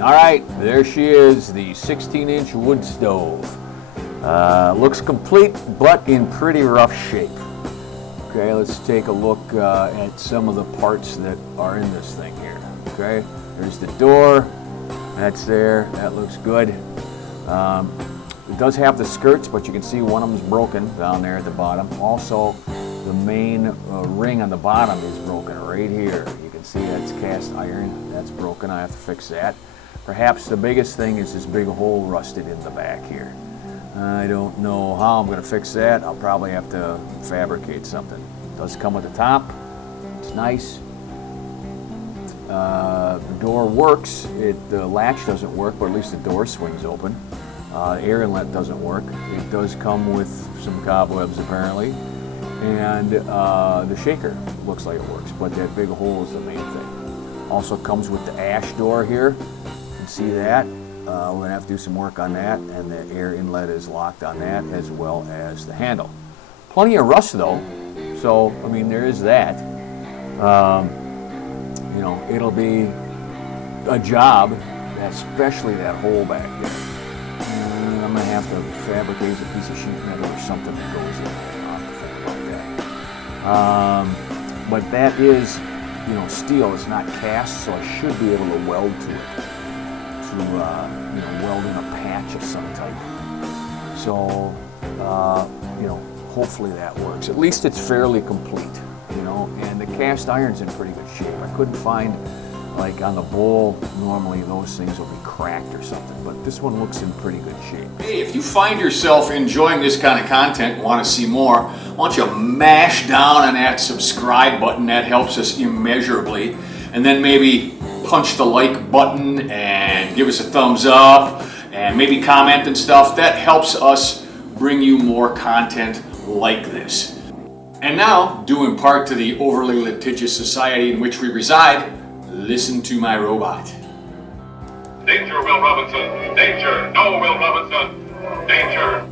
All right, there she is, the 16-inch wood stove. Looks complete, but in pretty rough shape. Okay, let's take a look at some of the parts that are in this thing here. Okay, there's the door, that's there, that looks good. It does have the skirts, but you can see one of them is broken down there at the bottom. Also, the main ring on the bottom is broken right here. You can see that's cast iron, that's broken, I have to fix that. Perhaps the biggest thing is this big hole rusted in the back here. I don't know how I'm going to fix that. I'll probably have to fabricate something. It does come with the top. It's nice. The door works. The latch doesn't work, but at least the door swings open. Air inlet doesn't work. It does come with some cobwebs apparently. And the shaker looks like it works, but that big hole is the main thing. Also comes with the ash door here. You can see that. We're going to have to do some work on that, and the air inlet is locked on that as well as the handle. Plenty of rust though, so I mean there is that. You know, it'll be a job, especially that hole back there. And I'm going to have to fabricate a piece of sheet metal or something that goes in there. I'll have to think about that. But that is, you know, steel. It's not cast, so I should be able to weld to it. You know, weld in a patch of some type. So, you know, hopefully that works. At least it's fairly complete, you know, and the cast iron's in pretty good shape. I couldn't find, like on the bowl, normally those things will be cracked or something, but this one looks in pretty good shape. Hey, if you find yourself enjoying this kind of content and want to see more, why don't you mash down on that subscribe button? That helps us immeasurably. And then maybe punch the like button and give us a thumbs up and maybe comment and stuff. That helps us bring you more content like this. And now, due in part to the overly litigious society in which we reside, listen to my robot. Danger, Will Robinson! Danger! No, Will Robinson! Danger!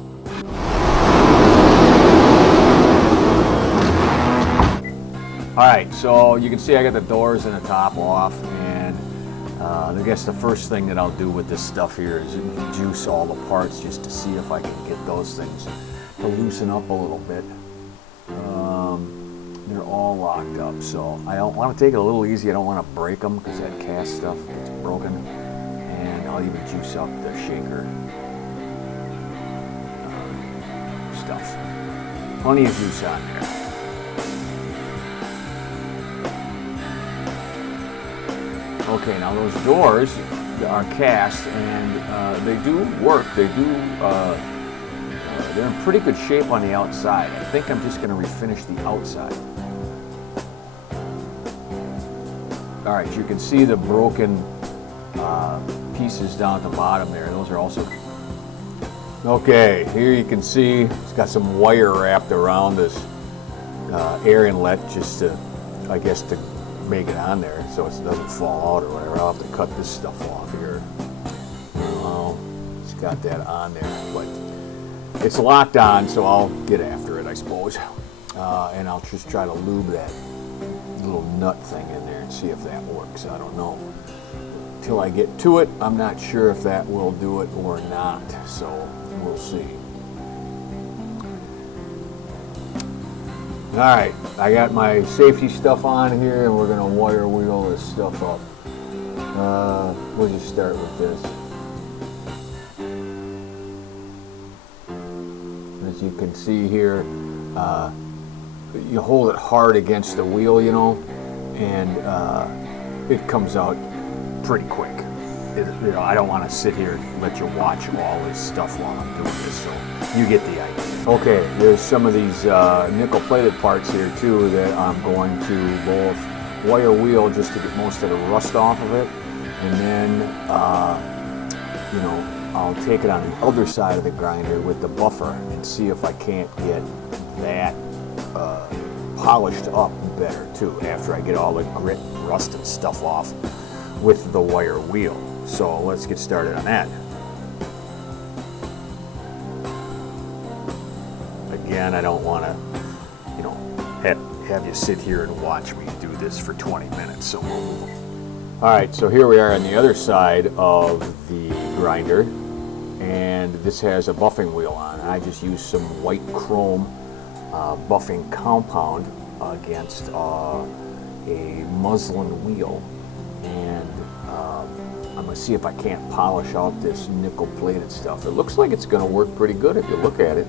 Alright, so you can see I got the doors and the top off, and I guess the first thing that I'll do with this stuff here is juice all the parts just to see if I can get those things to loosen up a little bit. They're all locked up, so I don't want to take it a little easy. I don't want to break them because that cast stuff gets broken, and I'll even juice up the shaker stuff. Plenty of juice on there. Okay, now those doors are cast, and they do work. They do. They're in pretty good shape on the outside. I think I'm just going to refinish the outside. All right, you can see the broken pieces down at the bottom there. Those are also. Okay, here you can see it's got some wire wrapped around this air inlet, just to, I guess, to make it on there so it doesn't fall out or whatever. I'll have to cut this stuff off here. It's got that on there, but it's locked on, so I'll get after it, I suppose. And I'll just try to lube that little nut thing in there and see if that works. I don't know. Until I get to it, I'm not sure if that will do it or not, so we'll see. Alright, I got my safety stuff on here, and we're going to wire wheel this stuff up. We'll just start with this. As you can see here, you hold it hard against the wheel, you know, and it comes out pretty quick. You know, I don't want to sit here and let you watch all this stuff while I'm doing this, so you get the idea. Okay, there's some of these nickel-plated parts here too that I'm going to both wire wheel just to get most of the rust off of it, and then you know, I'll take it on the other side of the grinder with the buffer and see if I can't get that polished up better too after I get all the grit, rust, and stuff off with the wire wheel. So let's get started on that. Again, I don't want to, you know, have you sit here and watch me do this for 20 minutes, so we'll All right, so here we are on the other side of the grinder, and this has a buffing wheel on. I just used some white chrome buffing compound against a muslin wheel, and I'm going to see if I can't polish out this nickel plated stuff. It looks like it's going to work pretty good if you look at it.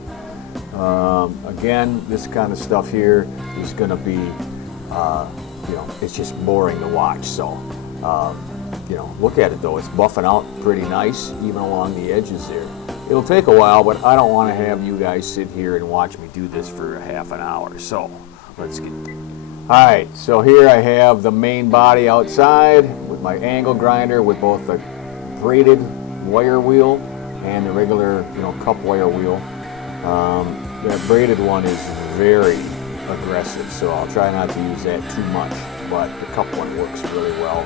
Again, this kind of stuff here is going to be, you know, it's just boring to watch. So, you know, look at it though. It's buffing out pretty nice, even along the edges there. It'll take a while, but I don't want to have you guys sit here and watch me do this for a half an hour. So, let's get. All right, so here I have the main body outside with my angle grinder with both the braided wire wheel and the regular, you know, cup wire wheel. That braided one is very aggressive, so I'll try not to use that too much, but the cup one works really well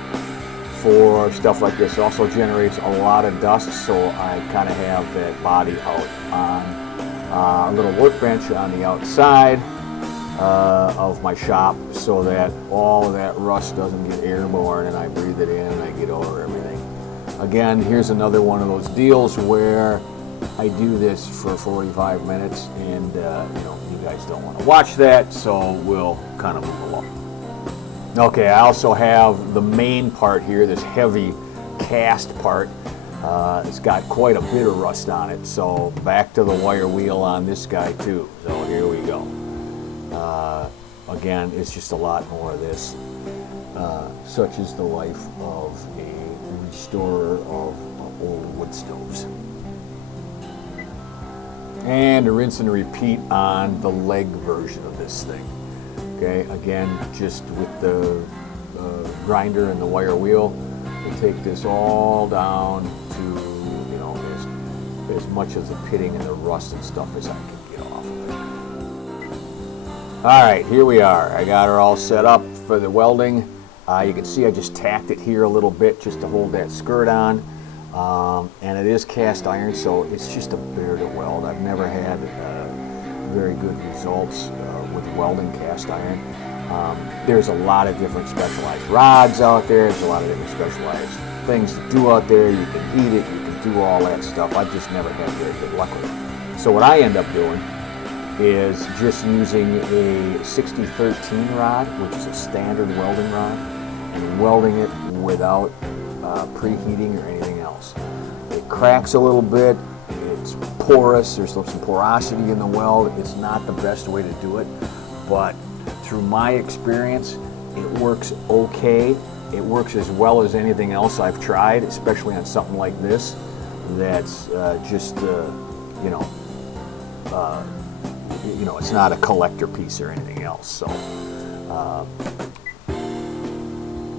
for stuff like this. It also generates a lot of dust, so I kind of have that body out on a little workbench on the outside of my shop, so that all of that rust doesn't get airborne and I breathe it in and I get over everything. Again, here's another one of those deals where I do this for 45 minutes and you know, you guys don't want to watch that, so we'll kind of move along. Okay, I also have the main part here, this heavy cast part. It's got quite a bit of rust on it, so back to the wire wheel on this guy too. So here we go. Again, it's just a lot more of this. Such is the life of a restorer of old wood stoves. And a rinse and repeat on the leg version of this thing. Okay, again, just with the grinder and the wire wheel, we take this all down to, you know, as much of the pitting and the rust and stuff as I can get off of it. All right, here we are. I got her all set up for the welding. You can see I just tacked it here a little bit just to hold that skirt on. And it is cast iron, so it's just a bear to weld. I've never had very good results with welding cast iron. There's a lot of different specialized rods out there. There's a lot of different specialized things to do out there. You can heat it, you can do all that stuff. I've just never had very good luck with it. So what I end up doing is just using a 60-13 rod, which is a standard welding rod, and welding it without preheating or anything else. It cracks a little bit, it's porous, there's some porosity in the weld. It's not the best way to do it, but through my experience, it works okay. It works as well as anything else I've tried, especially on something like this that's just, you know, it's not a collector piece or anything else. So,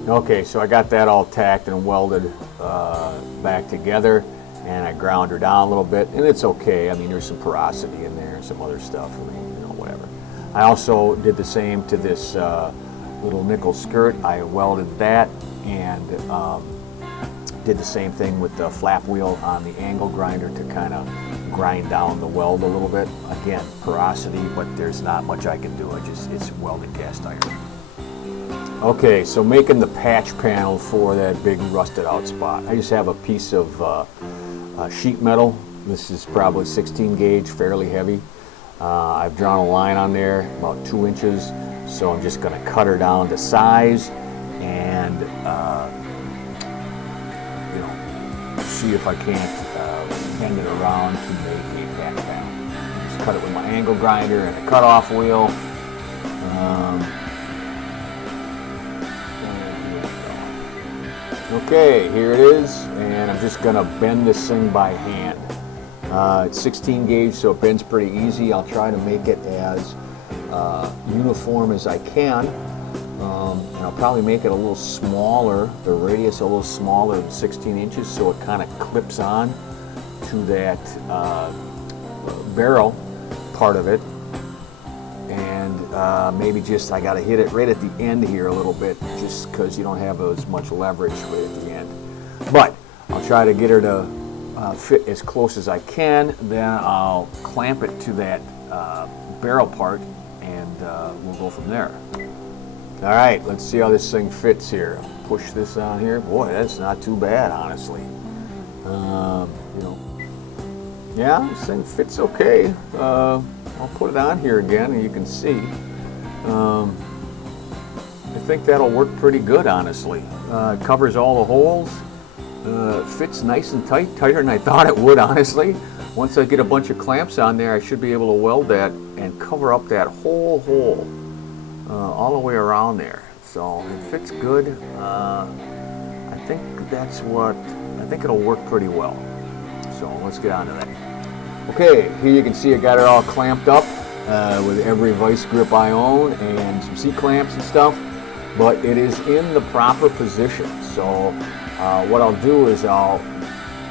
okay, so I got that all tacked and welded back together, and I ground her down a little bit, and it's okay. I mean, there's some porosity in there and some other stuff. I mean, you know, whatever. I also did the same to this little nickel skirt. I welded that and did the same thing with the flap wheel on the angle grinder to kind of grind down the weld a little bit. Again, porosity, but there's not much I can do. It's welded cast iron. Okay, so making the patch panel for that big rusted out spot. I just have a piece of sheet metal. This is probably 16 gauge, fairly heavy. I've drawn a line on there about 2 inches, so I'm just going to cut her down to size and you know, see if I can't bend it around to make a patch panel. Just cut it with my angle grinder and a cutoff wheel. Okay, here it is, and I'm just going to bend this thing by hand. It's 16 gauge, so it bends pretty easy. I'll try to make it as uniform as I can. And I'll probably make it a little smaller, the radius a little smaller than 16 inches, so it kind of clips on to that barrel part of it. And maybe just, I got to hit it right at the end here a little bit, just because you don't have as much leverage right at the end. But I'll try to get her to fit as close as I can. Then I'll clamp it to that barrel part, and we'll go from there. All right, let's see how this thing fits here. push this on here. Boy, that's not too bad, honestly. You know, yeah, this thing fits okay. I'll put it on here again, and you can see. I think that'll work pretty good, honestly. It covers all the holes. Fits nice and tight, tighter than I thought it would, honestly. Once I get a bunch of clamps on there, I should be able to weld that and cover up that whole hole all the way around there. So it fits good. I think it'll work pretty well. So let's get on to that. Okay, here you can see I got it all clamped up with every vice grip I own and some C-clamps and stuff, but it is in the proper position. So what I'll do is I'll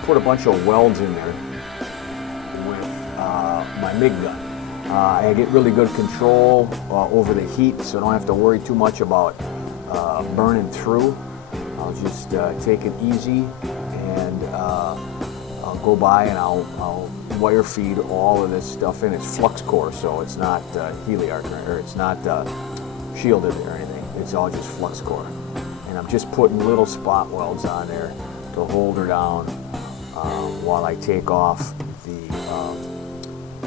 put a bunch of welds in there with my MIG gun. I get really good control over the heat, so I don't have to worry too much about burning through. I'll just take it easy, and I'll go by and I'll wire feed all of this stuff in. It's flux core, so it's not heliarc, or it's not shielded or anything. It's all just flux core. And I'm just putting little spot welds on there to hold her down while I take off the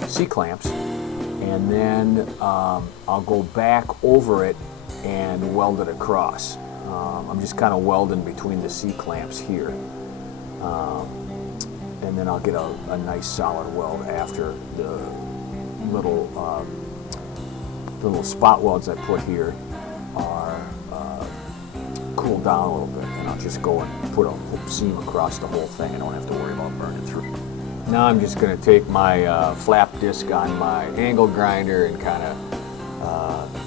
C-clamps. And then I'll go back over it and weld it across. I'm just kind of welding between the C-clamps here. And then I'll get a nice solid weld after the little spot welds I put here are cooled down a little bit. And I'll just go and put a seam across the whole thing. I don't have to worry about burning through. Now I'm just going to take my flap disc on my angle grinder and kind of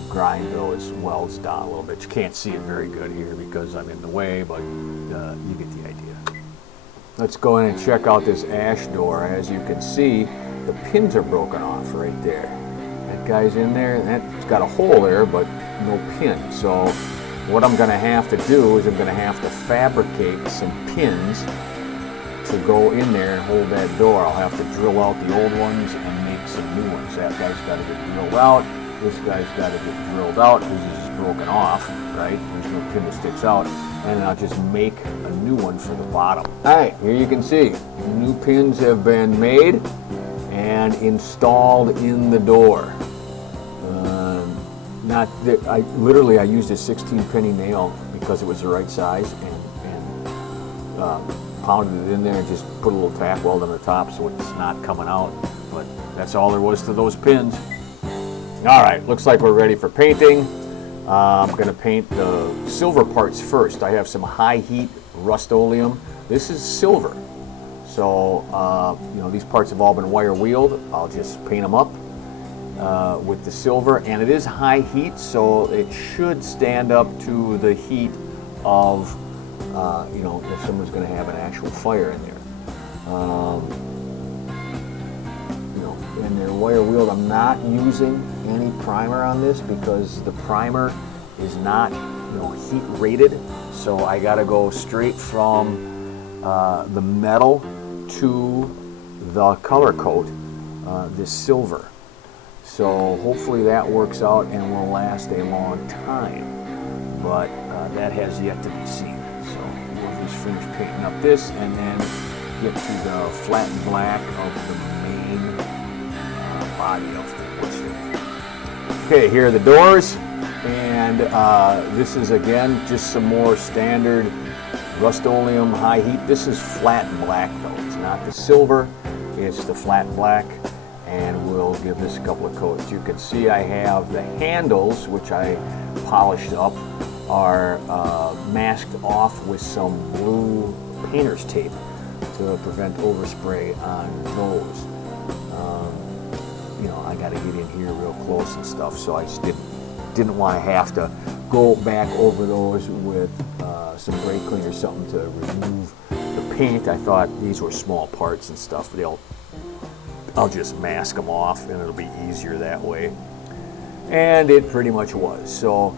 grind those welds down a little bit. You can't see it very good here because I'm in the way, but you get the idea. Let's go in and check out this ash door. As you can see, the pins are broken off right there. That guy's in there, and that's got a hole there, but no pin. So what I'm going to have to do is I'm going to have to fabricate some pins to go in there and hold that door. I'll have to drill out the old ones and make some new ones. That guy's got to get drilled out. This guy's got to get drilled out because he's just broken off, right? There's no pin that sticks out. And I'll just make a new one for the bottom. All right, here you can see new pins have been made and installed in the door. Not that I used a 16 penny nail because it was the right size, and pounded it in there and just put a little tack weld on the top so it's not coming out. But that's all there was to those pins. All right, looks like we're ready for painting. I'm going to paint the silver parts first. I have some high heat Rust-Oleum. This is silver. So, these parts have all been wire wheeled. I'll just paint them up with the silver. And it is high heat, so it should stand up to the heat of, if someone's going to have an actual fire in there. And they're wire wheeled. I'm not using any primer on this because the primer is not heat rated, so I got to go straight from the metal to the color coat, this silver. So hopefully that works out and will last a long time, but that has yet to be seen. So we'll just finish painting up this and then get to the flat black of the main body of the wood stove. Okay, here are the doors, and this is again just some more standard Rust-Oleum high heat. This is flat black though, it's not the silver, it's the flat black, and we'll give this a couple of coats. You can see I have the handles, which I polished up, are masked off with some blue painter's tape to prevent overspray on those. I got to get in here real close and stuff, so I just didn't want to have to go back over those with some brake cleaner or something to remove the paint. I thought these were small parts and stuff. I'll just mask them off, and it'll be easier that way. And it pretty much was. So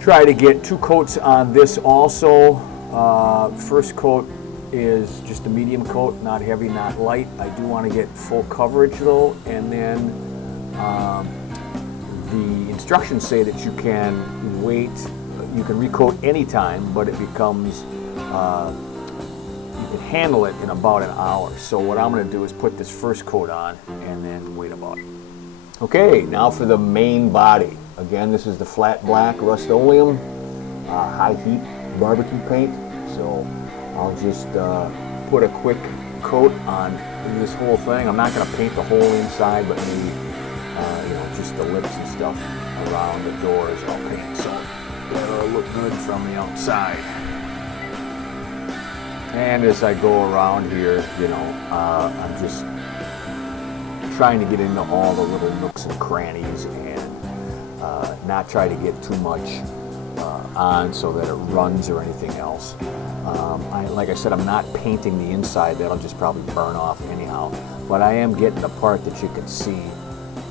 try to get 2 coats on this also. First coat is just a medium coat, not heavy, not light. I do want to get full coverage though, and then the instructions say that you can wait you can recoat anytime, but it becomes, you can handle it in about an hour. So what I'm going to do is put this first coat on and then wait about it. Okay, now for the main body. Again, this is the flat black Rust-Oleum high heat barbecue paint. So I'll just put a quick coat on this whole thing. I'm not going to paint the whole inside, but maybe just the lips and stuff around the doors I'll paint, so that'll look good from the outside. And as I go around here, I'm just trying to get into all the little nooks and crannies and not try to get too much on so that it runs or anything else. Like I said, I'm not painting the inside. That'll just probably burn off anyhow. But I am getting the part that you can see,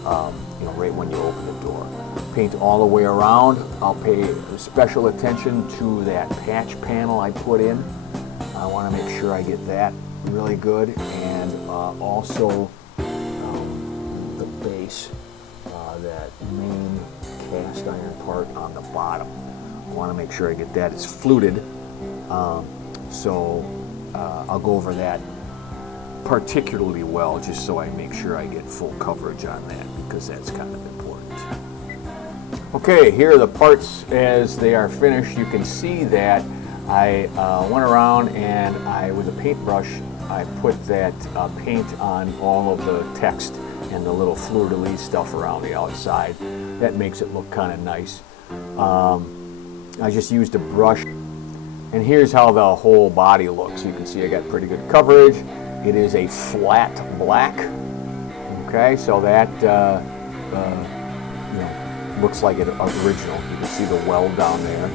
right when you open the door. Paint all the way around. I'll pay special attention to that patch panel I put in. I want to make sure I get that really good, and also the base, that main cast iron part on the bottom. I want to make sure I get that. It's fluted, so I'll go over that particularly well, just so I make sure I get full coverage on that, because that's kind of important. Okay, here are the parts as they are finished. You can see that I went around and with a paintbrush, I put that paint on all of the text and the little fleur-de-lis stuff around the outside. That makes it look kind of nice. I just used a brush, and here's how the whole body looks. You can see I got pretty good coverage. It is a flat black. Okay, so that looks like it original. You can see the weld down there.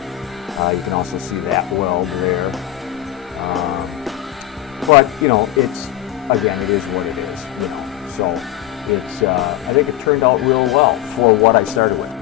You can also see that weld there. But it's, again, it is what it is. So it's I think it turned out real well for what I started with.